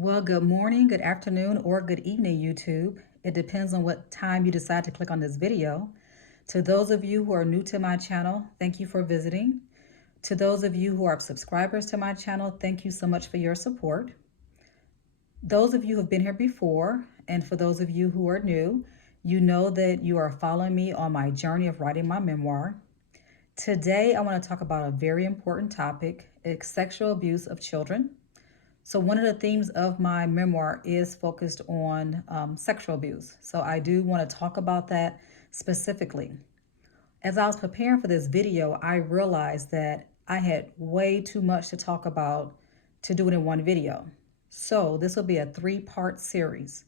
Well, good morning, good afternoon, or good evening, YouTube. It depends on what time you decide to click on this video. To those of you who are new to my channel, thank you for visiting. To those of you who are subscribers to my channel, thank you so much for your support. Those of you who have been here before, and for those of you who are new, you know that you are following me on my journey of writing my memoir. Today, I want to talk about a very important topic. It's sexual abuse of children. So one of the themes of my memoir is focused on sexual abuse. So I do want to talk about that specifically. As I was preparing for this video, I realized that I had way too much to talk about to do it in one video. So this will be a 3-part series.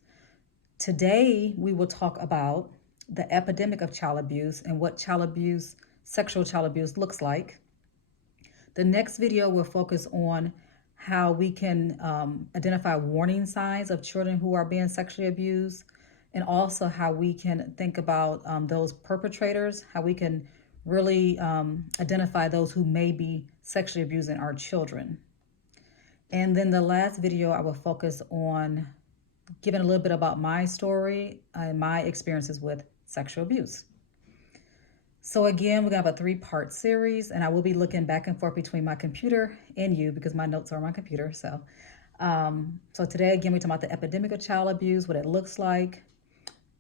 Today, we will talk about the epidemic of child abuse and what sexual child abuse looks like. The next video will focus on how we can identify warning signs of children who are being sexually abused, and also how we can think about those perpetrators, how we can really identify those who may be sexually abusing our children. And then the last video, I will focus on giving a little bit about my story and my experiences with sexual abuse. So again, we're gonna have a 3-part series, and I will be looking back and forth between my computer and you because my notes are on my computer. So today, again, we're talking about the epidemic of child abuse, what it looks like.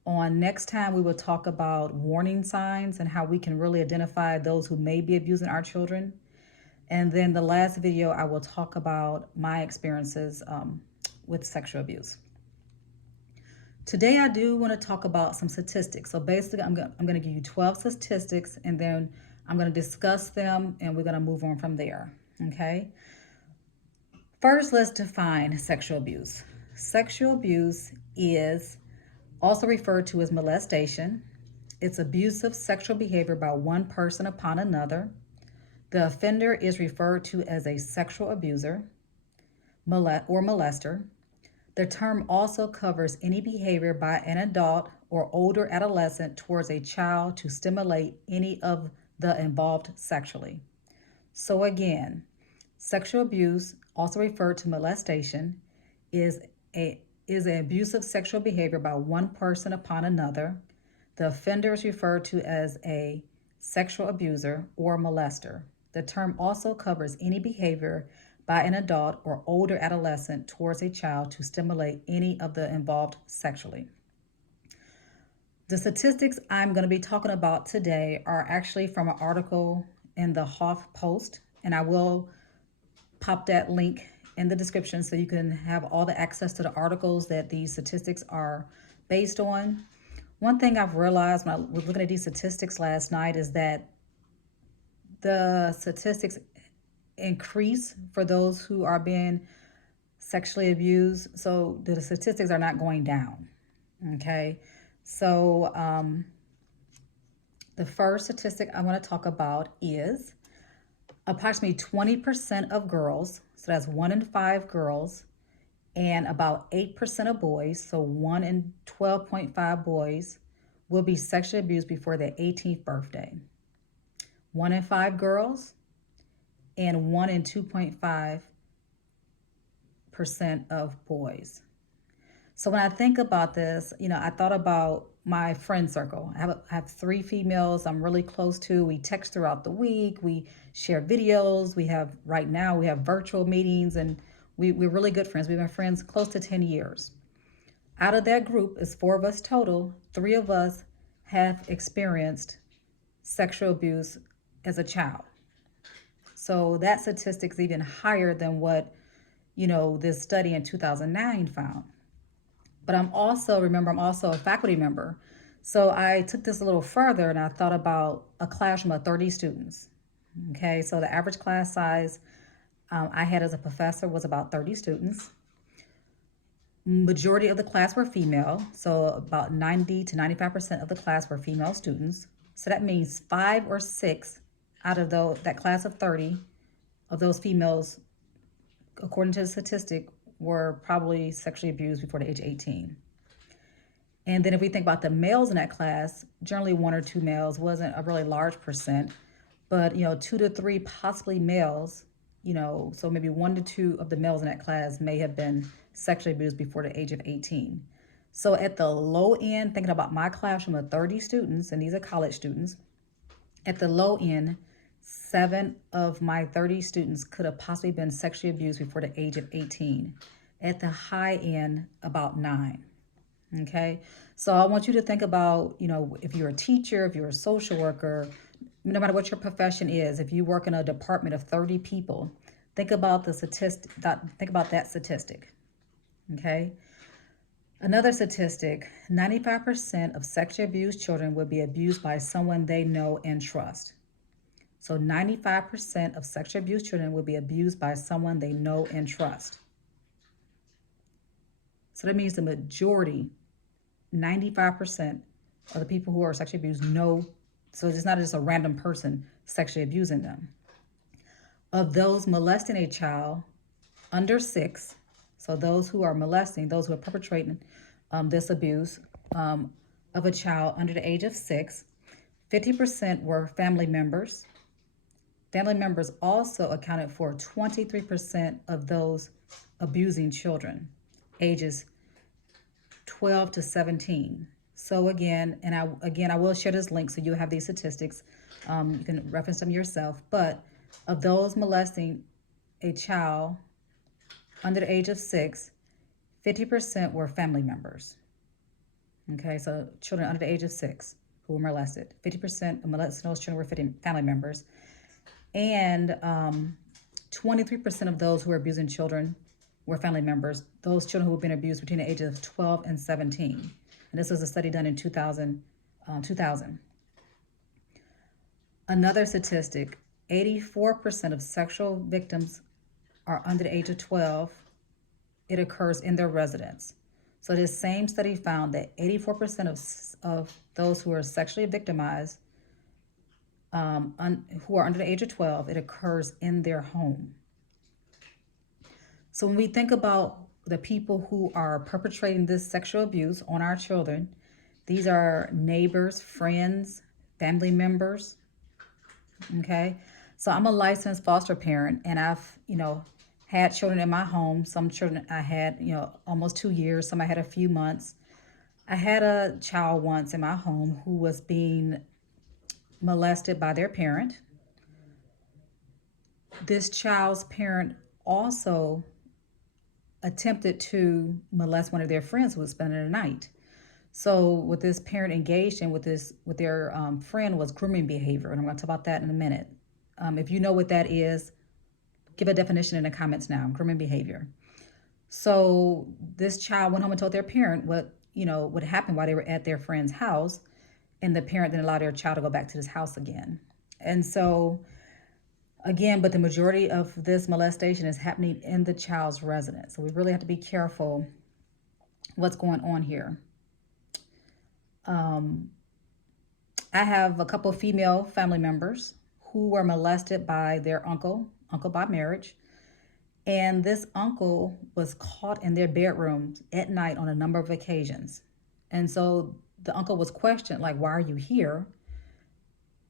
On next time, we will talk about warning signs and how we can really identify those who may be abusing our children. And then the last video, I will talk about my experiences with sexual abuse. Today, I do want to talk about some statistics. So basically, I'm going to give you 12 statistics, and then I'm going to discuss them, and we're going to move on from there, okay? First, let's define sexual abuse. Sexual abuse is also referred to as molestation. It's abusive sexual behavior by one person upon another. The offender is referred to as a sexual abuser or molester. The term also covers any behavior by an adult or older adolescent towards a child to stimulate any of the involved sexually. So again, sexual abuse, also referred to molestation, is an abusive sexual behavior by one person upon another. The offender is referred to as a sexual abuser or molester. The term also covers any behavior by an adult or older adolescent towards a child to stimulate any of the involved sexually. The statistics I'm going to be talking about today are actually from an article in the HuffPost, and I will pop that link in the description so you can have all the access to the articles that these statistics are based on. One thing I've realized when I was looking at these statistics last night is that the statistics increase for those who are being sexually abused. So the statistics are not going down, okay? So the first statistic I want to talk about is approximately 20% of girls, so that's 1 in 5 girls, and about 8% of boys, so 1 in 12.5 boys, will be sexually abused before their 18th birthday. 1 in 5 girls, and 1 in 2.5% of boys. So when I think about this, I thought about my friend circle. I have 3 females I'm really close to. We text throughout the week. We share videos. Right now we have virtual meetings, and we're really good friends. We've been friends close to 10 years. Out of that group, it's 4 of us total. 3 of us have experienced sexual abuse as a child. So that statistic's even higher than what, this study in 2009 found. But I'm also a faculty member. So I took this a little further, and I thought about a classroom of 30 students. Okay, so the average class size I had as a professor was about 30 students. Majority of the class were female, so about 90 to 95% of the class were female students. So that means 5 or 6 out of that class of 30 of those females, according to the statistic, were probably sexually abused before the age of 18. And then if we think about the males in that class, generally 1 or 2 males, wasn't a really large percent, but 2 to 3 possibly males so maybe 1 to 2 of the males in that class may have been sexually abused before the age of 18. So at the low end, thinking about my classroom of 30 students, and these are college students, at the low end, 7 of my 30 students could have possibly been sexually abused before the age of 18. At the high end, about 9. Okay, so I want you to think about, if you're a teacher, if you're a social worker, no matter what your profession is, if you work in a department of 30 people, think about the statistic. Think about that statistic. Okay. Another statistic: 95% of sexually abused children will be abused by someone they know and trust. So 95% of sexually abused children will be abused by someone they know and trust. So that means the majority, 95% of the people who are sexually abused know, so it's not just a random person sexually abusing them. Of those molesting a child under 6, so those who are molesting, those who are perpetrating this abuse of a child under the age of 6, 50% were family members. Family members also accounted for 23% of those abusing children, ages 12 to 17. So again, I will share this link so you have these statistics. You can reference them yourself. But of those molesting a child under the age of 6, 50% were family members. Okay, so children under the age of 6 who were molested. 50% of molested those children were family members. And 23% of those who were abusing children were family members, those children who have been abused between the ages of 12 and 17. And this was a study done in 2000. Another statistic: 84% of sexual victims are under the age of 12. It occurs in their residence. So this same study found that 84% of those who are sexually victimized, who are under the age of 12, it occurs in their home. So when we think about the people who are perpetrating this sexual abuse on our children, these are neighbors, friends, family members. Okay, so I'm a licensed foster parent, and I've had children in my home. Some children I had almost 2 years, some I had a few months. I had a child once in my home who was being molested by their parent. This child's parent also attempted to molest one of their friends who was spending the night. So what this parent engaged in with their friend was grooming behavior, and I'm going to talk about that in a minute. If you know what that is, give a definition in the comments now. Grooming behavior. So this child went home and told their parent what happened while they were at their friend's house, and the parent then allowed their child to go back to this house again. And so again, but the majority of this molestation is happening in the child's residence. So we really have to be careful what's going on here. I have a couple of female family members who were molested by their uncle by marriage. And this uncle was caught in their bedroom at night on a number of occasions. And so the uncle was questioned, like, why are you here?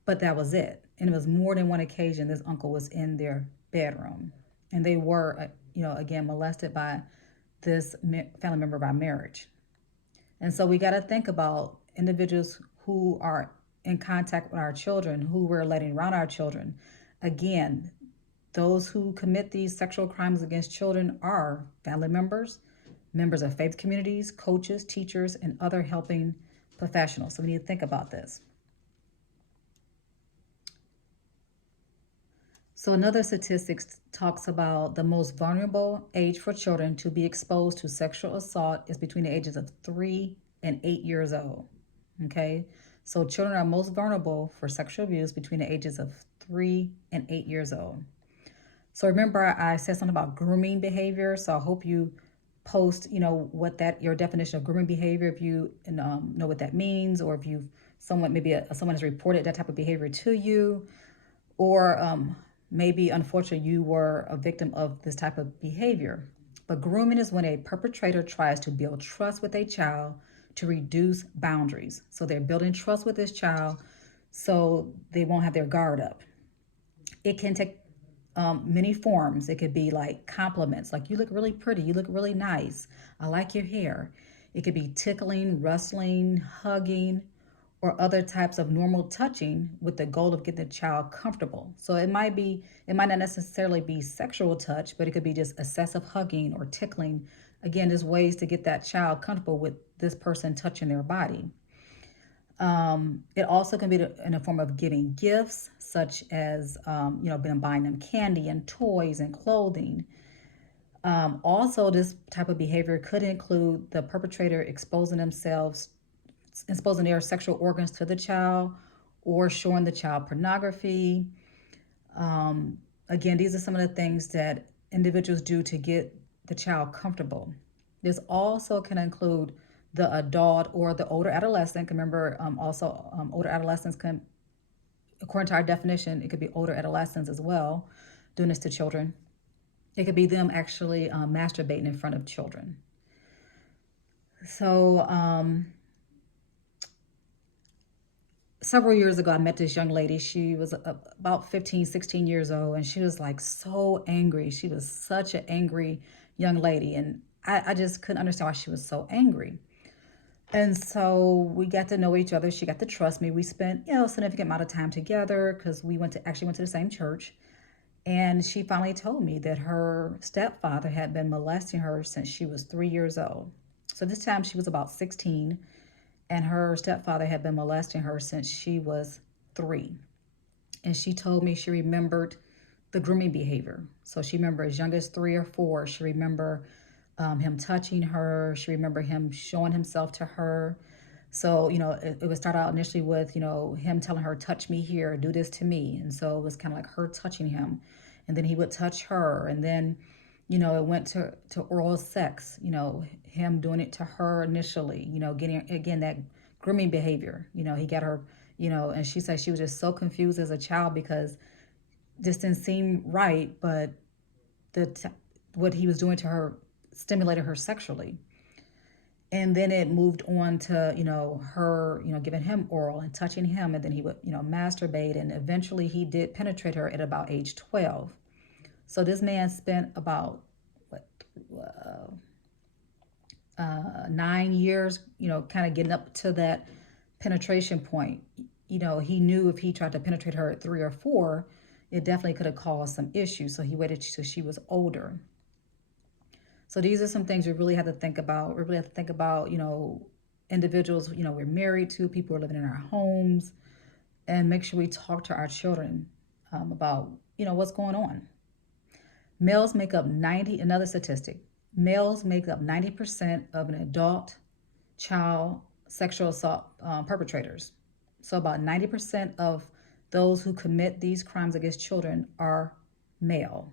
But that was it. And it was more than one occasion this uncle was in their bedroom. And they were, again, molested by this family member by marriage. And so we got to think about individuals who are in contact with our children, who we're letting around our children. Again, those who commit these sexual crimes against children are family members, members of faith communities, coaches, teachers, and other helping professionals. So we need to think about this. So another statistic talks about the most vulnerable age for children to be exposed to sexual assault is between the ages of 3 and 8 years old. Okay, so children are most vulnerable for sexual abuse between the ages of 3 and 8 years old. So remember, I said something about grooming behavior. So I hope you post, what your definition of grooming behavior, if you know what that means, or if someone has reported that type of behavior to you, or maybe unfortunately you were a victim of this type of behavior. But grooming is when a perpetrator tries to build trust with a child to reduce boundaries. So they're building trust with this child so they won't have their guard up. It can take many forms. It could be like compliments, like you look really pretty, you look really nice, I like your hair. It could be tickling, rustling, hugging, or other types of normal touching with the goal of getting the child comfortable. So it might not necessarily be sexual touch, but it could be just excessive hugging or tickling. Again, there's ways to get that child comfortable with this person touching their body. It also can be in a form of giving gifts, such as, been buying them candy and toys and clothing. Also, this type of behavior could include the perpetrator exposing their sexual organs to the child, or showing the child pornography. Again, these are some of the things that individuals do to get the child comfortable. This also can include the adult or the older adolescent. Remember, older adolescents can, according to our definition, it could be older adolescents as well, doing this to children. It could be them actually masturbating in front of children. So, several years ago, I met this young lady. She was about 15, 16 years old, and she was like so angry. She was such an angry young lady, and I just couldn't understand why she was so angry. And so we got to know each other. She got to trust me. We spent, a significant amount of time together because we went to the same church. And she finally told me that her stepfather had been molesting her since she was 3 years old. So this time she was about 16, and her stepfather had been molesting her since she was 3. And she told me she remembered the grooming behavior. So she remembered as young as 3 or 4. She remembered him touching her. She remembered him showing himself to her. So, it would start out initially with, him telling her, touch me here, do this to me. And so it was kind of like her touching him. And then he would touch her. And then, it went to oral sex, him doing it to her initially, getting, again, that grooming behavior. He got her, and she said she was just so confused as a child because this didn't seem right, but what he was doing to her stimulated her sexually. And then it moved on to, her, giving him oral and touching him. And then he would, masturbate. And eventually he did penetrate her at about age 12. So this man spent about, 9 years, kind of getting up to that penetration point. He knew if he tried to penetrate her at 3 or 4, it definitely could have caused some issues. So he waited till she was older. So these are some things we really have to think about. We really have to think about, individuals, we're married to, people are living in our homes, and make sure we talk to our children about, what's going on. Males make up another statistic, males make up 90% of an adult child sexual assault perpetrators. So about 90% of those who commit these crimes against children are male.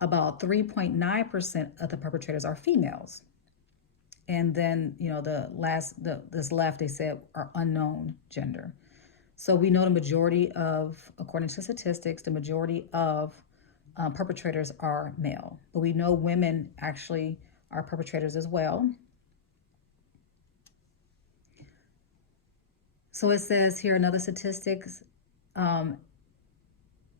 About 3.9% of the perpetrators are females. And then, this left, they said, are unknown gender. So we know the majority of, according to statistics, the majority of perpetrators are male. But we know women actually are perpetrators as well. So it says here, another statistics,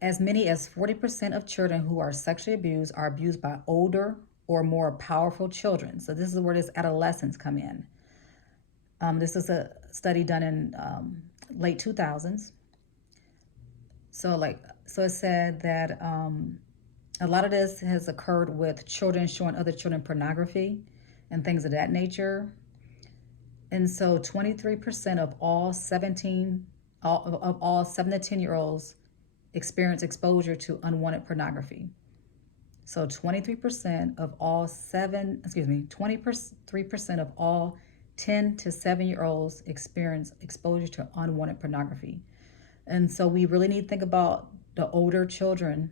as many as 40% of children who are sexually abused are abused by older or more powerful children. So this is where this adolescents come in. This is a study done in late 2000s. So it said that a lot of this has occurred with children showing other children pornography and things of that nature. And so 23% of all 7 to 10-year-olds experience exposure to unwanted pornography. So 23% of all 23% of all 10 to 7-year-olds experience exposure to unwanted pornography. And so we really need to think about the older children,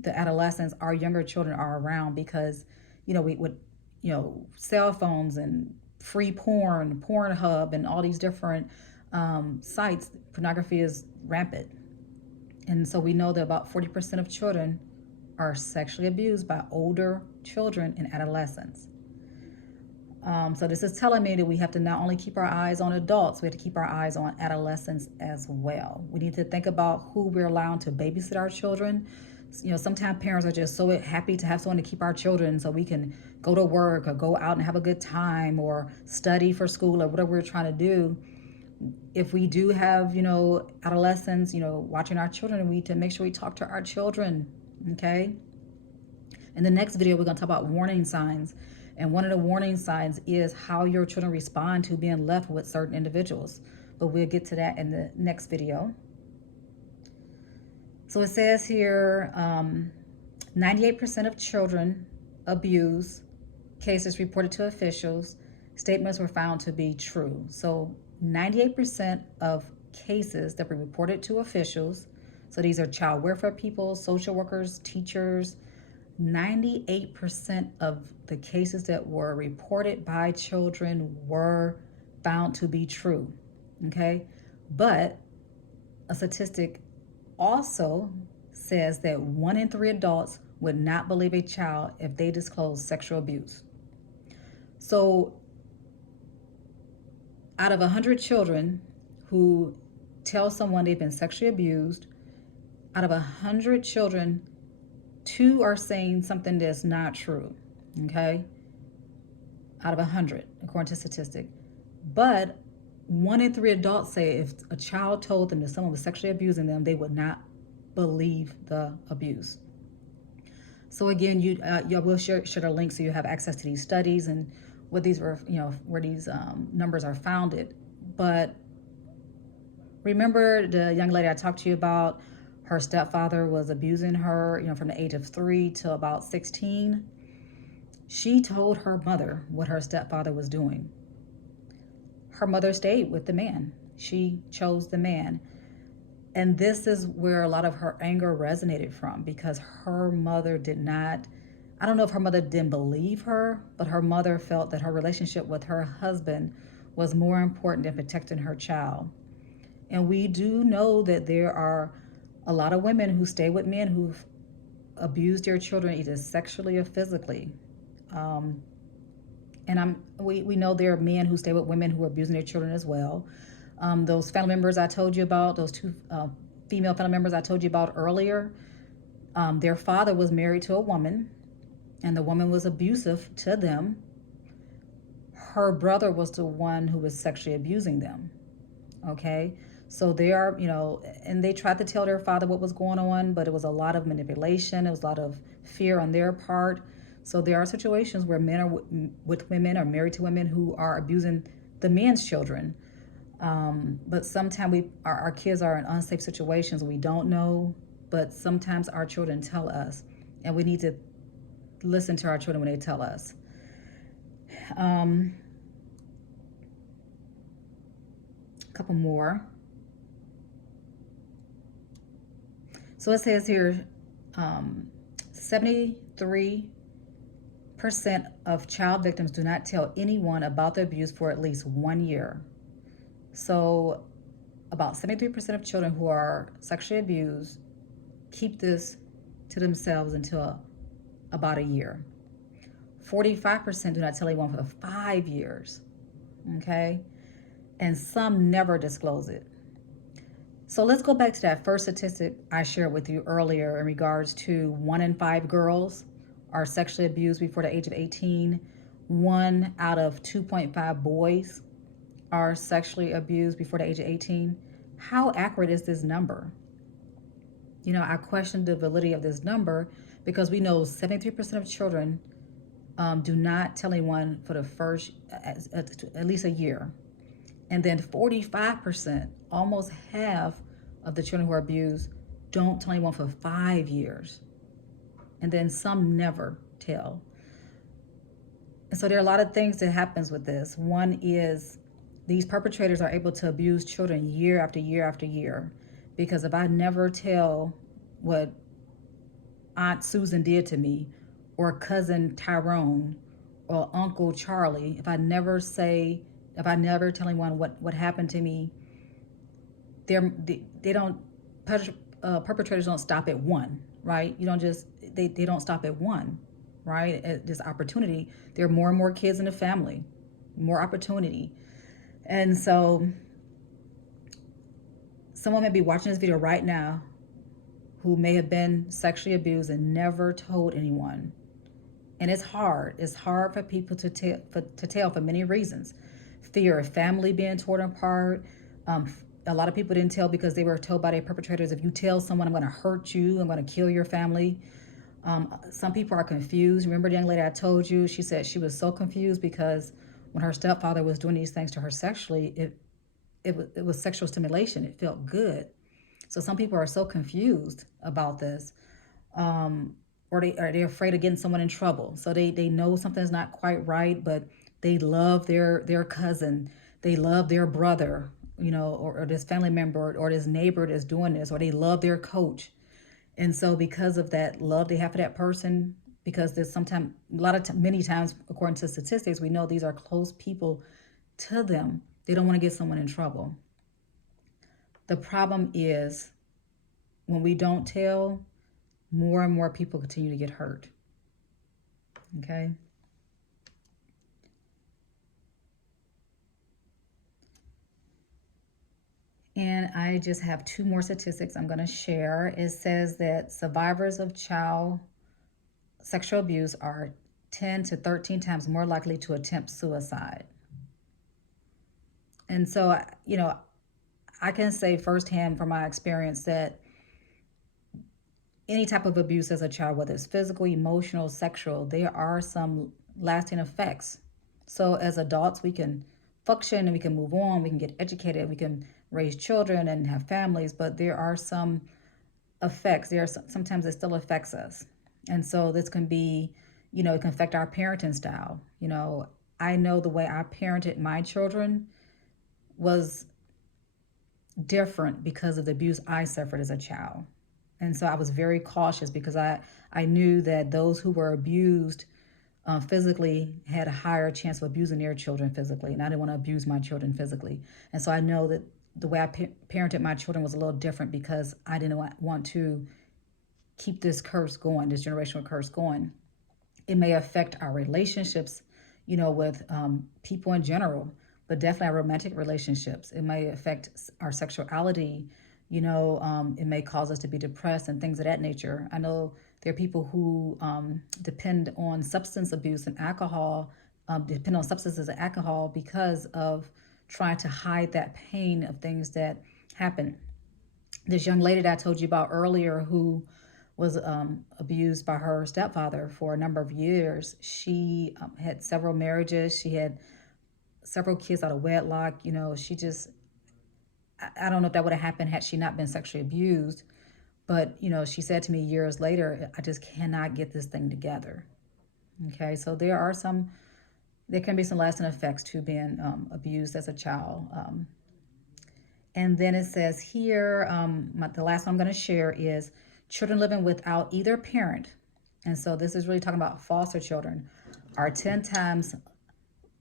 the adolescents, our younger children are around, because, with cell phones and free porn, Pornhub, and all these different sites, pornography is rampant. And so we know that about 40% of children are sexually abused by older children and adolescents. So this is telling me that we have to not only keep our eyes on adults, we have to keep our eyes on adolescents as well. We need to think about who we're allowing to babysit our children. Sometimes parents are just so happy to have someone to keep our children so we can go to work or go out and have a good time or study for school or whatever we're trying to do. If we do have, adolescents, watching our children, we need to make sure we talk to our children, okay? In the next video, we're going to talk about warning signs. And one of the warning signs is how your children respond to being left with certain individuals. But we'll get to that in the next video. So it says here, 98% of children abuse cases reported to officials, statements were found to be true. So 98% of cases that were reported to officials, so these are child welfare people, social workers, teachers, 98% of the cases that were reported by children were found to be true, okay? But a statistic also says that 1 in 3 adults would not believe a child if they disclose sexual abuse. So out of 100 children who tell someone they've been sexually abused, out of 100 children, 2 are saying something that's not true, okay? Out of 100, according to statistic. But 1 in 3 adults say if a child told them that someone was sexually abusing them, they would not believe the abuse. So again, you will share the link so you have access to these studies and what these were, where these numbers are founded. But remember the young lady I talked to you about, her stepfather was abusing her, from the age of 3 to about 16. She told her mother what her stepfather was doing. Her mother stayed with the man. She chose the man. And this is where a lot of her anger resonated from, because her mother did not, I don't know if her mother didn't believe her, but her mother felt that her relationship with her husband was more important than protecting her child. And we do know that there are a lot of women who stay with men who've abused their children either sexually or physically. We know there are men who stay with women who are abusing their children as well. Those family members I told you about, those 2 female family members I told you about earlier, their father was married to a woman, and the woman was abusive to them. Her brother was the one who was sexually abusing them, okay? So they are, and they tried to tell their father what was going on, but it was a lot of manipulation. It was a lot of fear on their part. So there are situations where men are with women or married to women who are abusing the men's children. But sometimes our kids are in unsafe situations. We don't know, but sometimes our children tell us, and we need to listen to our children when they tell us. A couple more. So it says here, 73% of child victims do not tell anyone about the abuse for at least 1 year. So about 73% of children who are sexually abused keep this to themselves until about a year. 45% do not tell anyone for 5 years, okay? And some never disclose it. So let's go back to that first statistic I shared with you earlier in regards to 1 in 5 girls are sexually abused before the age of 18. 1 out of 2.5 boys are sexually abused before the age of 18. How accurate is this number? I question the validity of this number because we know 73% of children do not tell anyone for the first, at least a year. And then 45%, almost half of the children who are abused, don't tell anyone for 5 years. And then some never tell. And so there are a lot of things that happens with this. One is these perpetrators are able to abuse children year after year after year. Because if I never tell what Aunt Susan did to me, or cousin Tyrone, or Uncle Charlie, if I never tell anyone what happened to me, perpetrators don't stop at 1, right? They don't stop at 1. right? This opportunity. There are more and more kids in the family, more opportunity. And so someone may be watching this video right now who may have been sexually abused and never told anyone. And it's hard. It's hard for people to tell for many reasons. Fear of family being torn apart. A lot of people didn't tell because they were told by their perpetrators, if you tell someone, I'm going to hurt you, I'm going to kill your family. Some people are confused. Remember the young lady I told you? She said she was so confused because when her stepfather was doing these things to her sexually, it was sexual stimulation. It felt good. So some people are so confused about this. Or they're afraid of getting someone in trouble. So they know something's not quite right, but they love their cousin, they love their brother, or this family member or this neighbor that's doing this, or they love their coach. And so because of that love they have for that person, because there's sometimes many times, according to statistics, we know these are close people to them. They don't want to get someone in trouble. The problem is when we don't tell, more and more people continue to get hurt. Okay? And I just have two more statistics I'm going to share. It says that survivors of child sexual abuse are 10 to 13 times more likely to attempt suicide. And so, I can say firsthand from my experience that any type of abuse as a child, whether it's physical, emotional, sexual, there are some lasting effects. So as adults, we can function and we can move on, we can get educated, we can raise children and have families, but there are some effects. Sometimes it still affects us. And so this can be, it can affect our parenting style. I know the way I parented my children was different because of the abuse I suffered as a child. And so I was very cautious because I knew that those who were abused physically had a higher chance of abusing their children physically. And I didn't want to abuse my children physically. And so I know that the way I parented my children was a little different because I didn't want to keep this curse going, this generational curse going. It may affect our relationships, with people in general, but definitely our romantic relationships. It may affect our sexuality. It may cause us to be depressed and things of that nature. I know there are people who depend on substance abuse and alcohol, depend on substances and alcohol because of trying to hide that pain of things that happen. This young lady that I told you about earlier who was abused by her stepfather for a number of years. She had several marriages. She had several kids out of wedlock. She just, I don't know if that would have happened had she not been sexually abused. But, she said to me years later, I just cannot get this thing together. Okay, so there can be some lasting effects to being abused as a child. And then it says here, the last one I'm going to share is children living without either parent. And so this is really talking about foster children are 10 times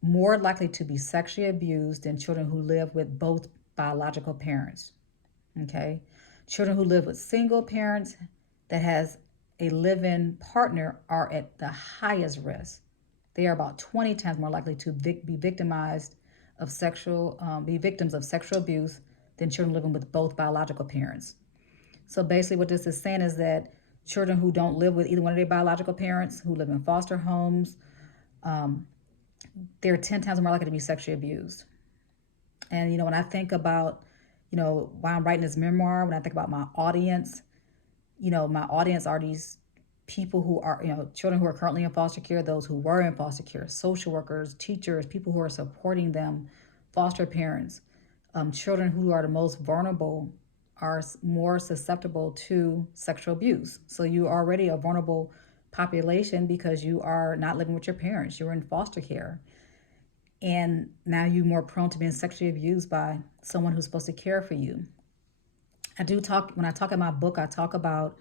more likely to be sexually abused than children who live with both biological parents. Okay. Children who live with single parents that has a live-in partner are at the highest risk. They are about 20 times more likely to be victims of sexual abuse than children living with both biological parents. So basically what this is saying is that children who don't live with either one of their biological parents, who live in foster homes, they're 10 times more likely to be sexually abused. And, when I think about, why I'm writing this memoir, when I think about my audience, my audience are these people who are, children who are currently in foster care, those who were in foster care, social workers, teachers, people who are supporting them, foster parents. Children who are the most vulnerable are more susceptible to sexual abuse. So you are already a vulnerable population because you are not living with your parents. You're in foster care. And now you're more prone to being sexually abused by someone who's supposed to care for you. When I talk in my book, I talk about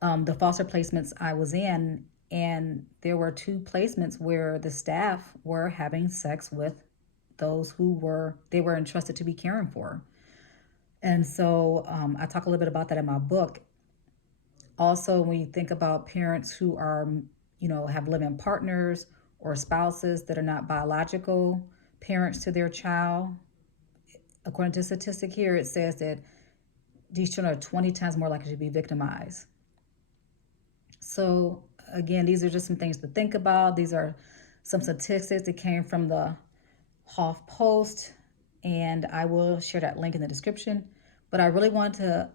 the foster placements I was in, and there were 2 placements where the staff were having sex with those they were entrusted to be caring for. And so I talk a little bit about that in my book. Also, when you think about parents who are have living partners or spouses that are not biological parents to their child. According to a statistic here, it says that these children are 20 times more likely to be victimized. So again, these are just some things to think about. These are some statistics that came from the Hoff Post, and I will share that link in the description. But I really want to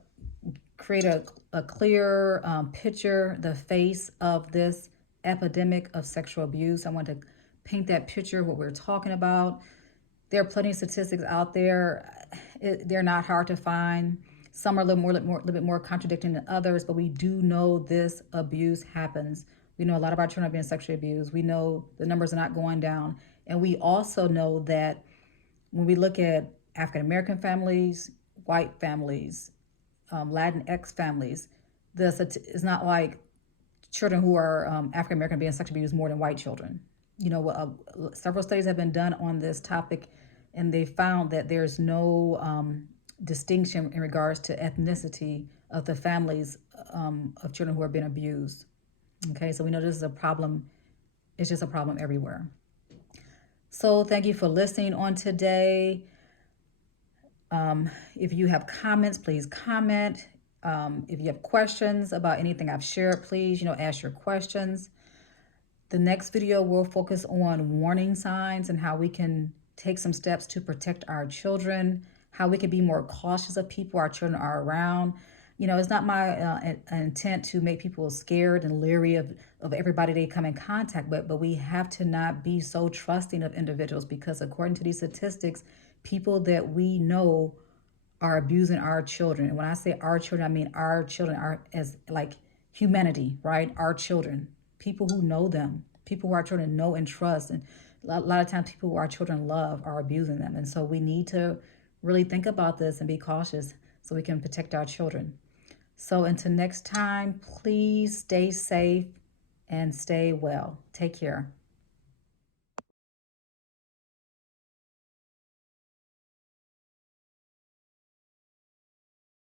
create a clear picture, the face of this epidemic of sexual abuse. I want to paint that picture of what we're talking about. There are plenty of statistics out there. They're not hard to find. Some are a little bit more contradicting than others, but we do know this abuse happens. We know a lot of our children are being sexually abused. We know the numbers are not going down. And we also know that when we look at African-American families, white families, Latinx families, it's not like children who are African-American being sexually abused more than white children. Several studies have been done on this topic, and they found that there's no distinction in regards to ethnicity of the families of children who are being abused. Okay, so we know this is a problem. It's just a problem everywhere. So thank you for listening on today. If you have comments, please comment. If you have questions about anything I've shared, please, ask your questions. The next video will focus on warning signs and how we can take some steps to protect our children, how we can be more cautious of people our children are around. It's not my intent to make people scared and leery of everybody they come in contact with, but we have to not be so trusting of individuals, because according to these statistics, people that we know are abusing our children. And when I say our children, I mean our children are as like humanity, right? Our children, people who know them, people who our children know and trust. And a lot of times people who our children love are abusing them. And so we need to really think about this and be cautious so we can protect our children. So until next time, please stay safe and stay well. Take care.